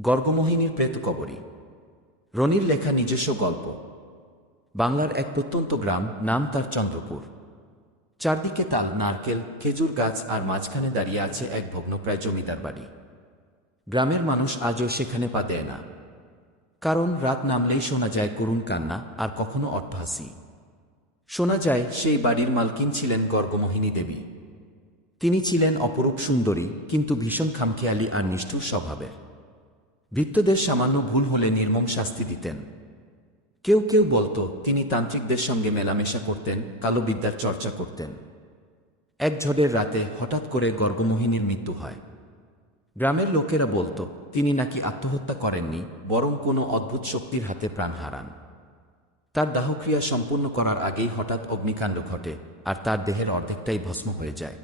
গর্গমোহিনীর প্রেত প্রেতকবরী রনির লেখা নিজস্ব গল্প। বাংলার এক প্রত্যন্ত গ্রাম, নাম তার চন্দ্রপুর। চারদিকে তাল, নারকেল, খেজুর গাছ আর মাঝখানে দাঁড়িয়ে আছে এক ভগ্নপ্রায় জমিদার বাড়ি। গ্রামের মানুষ আজও সেখানে পা দেয় না। কারণ রাত নামলেই শোনা যায় করুণ কান্না আর কখনো অট্টহাসি। শোনা যায় সেই বাড়ির মালকিন ছিলেন গর্গমোহিনী দেবী। তিনি ছিলেন অপরূপ সুন্দরী, কিন্তু ভীষণ খামখেয়ালি আর নিষ্ঠুর স্বভাবের। ভৃত্যদের সামান্য ভুল হলে নির্মম শাস্তি দিতেন। কেউ কেউ বলতো, তিনি তান্ত্রিকদের সঙ্গে মেলামেশা করতেন, কালো বিদ্যার চর্চা করতেন। এক ঝড়ের রাতে হঠাৎ করে গর্গমোহিনীর মৃত্যু হয়। গ্রামের লোকেরা বলতো, তিনি নাকি আত্মহত্যা করেননি, বরং কোনো অদ্ভুত শক্তির হাতে প্রাণ হারান। তার দাহক্রিয়া সম্পূর্ণ করার আগেই হঠাৎ অগ্নিকাণ্ড ঘটে, আর তার দেহের অর্ধেকটাই ভস্ম হয়ে যায়।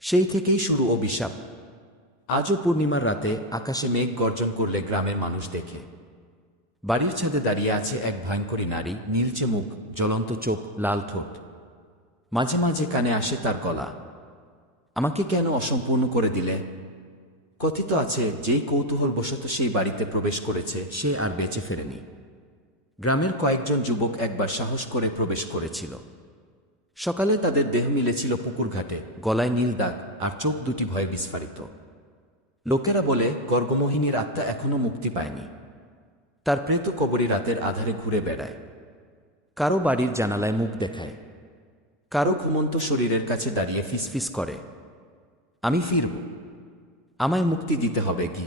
সেই থেকেই শুরু অভিশাপ। আজও পূর্ণিমার রাতে আকাশে মেঘ গর্জন করলে গ্রামের মানুষ দেখে। বাড়ির ছাদে দাঁড়িয়ে আছে এক ভয়ঙ্করী নারী, নীলচে মুখ, জ্বলন্ত চোখ, লাল ঠোঁট। মাঝে মাঝে কানে আসে তার গলা। আমাকে কেন অসম্পূর্ণ করে দিলে? কথিত আছে, যেই কৌতূহলবশত সেই বাড়িতে প্রবেশ করেছে, সে আর বেঁচে ফেরেনি। গ্রামের কয়েকজন যুবক একবার সাহস করে প্রবেশ করেছিল। সকালে তাদের দেহ মিলেছিল পুকুর ঘাটে, গলায় নীল দাগ, আর চোখ দুটি ভয়ে বিস্ফারিত। লোকেরা বলে, গর্গমোহিনীর আত্মা এখনও মুক্তি পায়নি। তার প্রেত কবরী রাতের আধারে ঘুরে বেড়ায়। কারও বাড়ির জানালায় মুখ দেখায়। কারও ঘুমন্ত শরীরের কাছে দাঁড়িয়ে ফিসফিস করে। আমি ফিরব। আমায় মুক্তি দিতে হবে কি